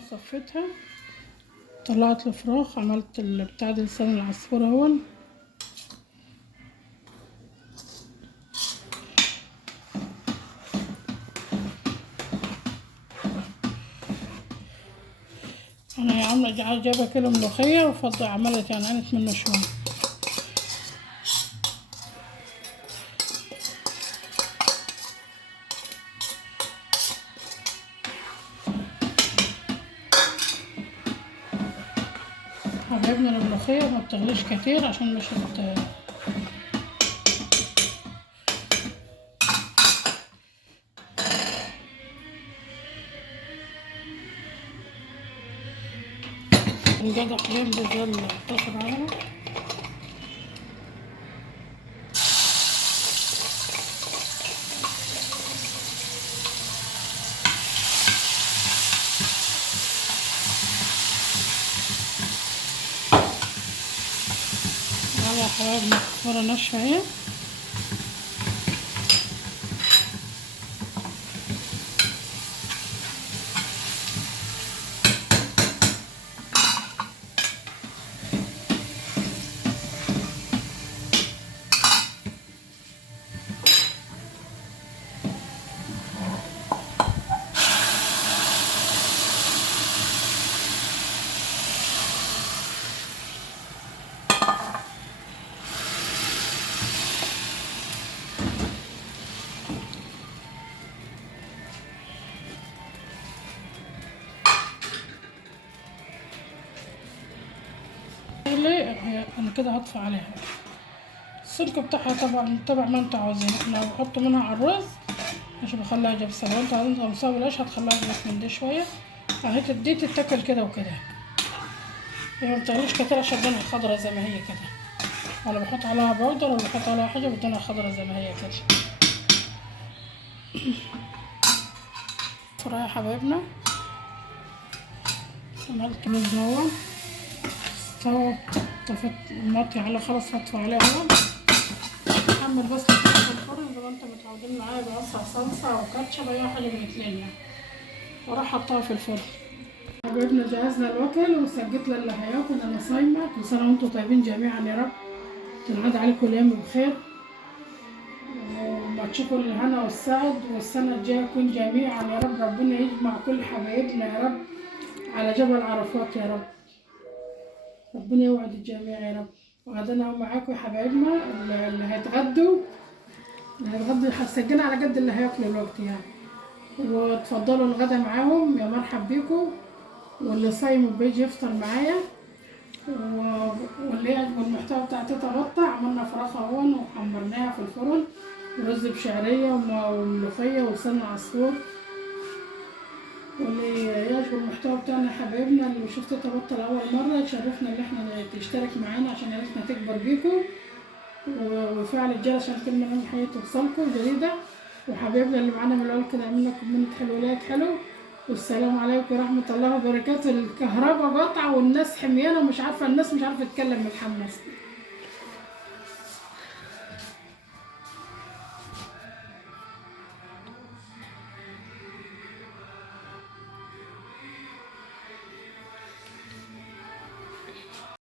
انا صفيتها طلعت الفراخ، عملت بتاع دي لسان العصفور اهون. انا عامله جايبه كيلو ملوخيه وفضل عملت يعني عانت منه شويه. حبايبنا الملوخيه ما بتغليش كتير عشان مش نجدح جنب زي الطاسه معانا. يا حبايبنا كزبره ناشفه اهي. انا كده هطفي عليها. السلك بتاعها طبعا تبع ما انتوا عاوزين، احنا بحط منها على الرز مش بخليها جبسه. لو انتوا عايزين تغمسوها بالعيش هتخليها جبس من دي شويه اهي. دي تتاكل كده وكده، هي مبتغليش كتير عشان بدنها خضرا زي ما هي كده، ولا بحط عليها بودر ولا بحط عليها حاجه، بدنها خضرا زي ما هي كده. فراي يا حبايبنا، عملت رز اهو استوى. طفيت المطي على خلاص، هطفي عليها اهو. احمل بس في الفرن زي ما انتم متعودين معايا، بقصع صلصه او كاتشب اي حاجه من الاتنين يعني، وراح احطها في الفرن. حبايبنا جهزنا الوكل وسجلت للي هياكل. انا صايمه، كل سنه وانتم طيبين جميعا يا رب، تنعاد عليكم الايام بخير وما تشوفوا الهنا والسعد، والسنه الجايه تكون جميعا يا رب. ربنا يجمع كل حبايبنا يا رب على جبل عرفات يا رب. ربنا يوعد الجميع يا رب. وغدانا اهو معاكم يا حبايبنا. اللي هيتغدوا سجلنا على قد اللي هياكلوا الوقت يعني، وتفضلوا الغدا معاهم يا مرحب بيكم. واللي صايم بيجي يفطر معايا. واللي يعجبه المحتوى بتاع تيتا بطة، عملنا فراخ اهون وحمرناها في الفرن، ورز بشعرية وملوخية ولسان عصفور. واللي يعجبه المحتوى بتاعنا حبايبنا اللي بيشوف تيتا بطة لأول مرة، يشرفنا ان احنا تشترك معانا عشان عرفنا تكبر بيكم، وفعل الجرس عشان كل ما نعمل حاجة توصلكم جديدة. وحبايبنا اللي معانا من الأول كده عملنا كومنت حلو ولايك حلو. والسلام عليكم ورحمة الله وبركاته. الكهرباء قطعة والناس حميانة ومش عارفة، الناس مش عارفة تتكلم من الحماس.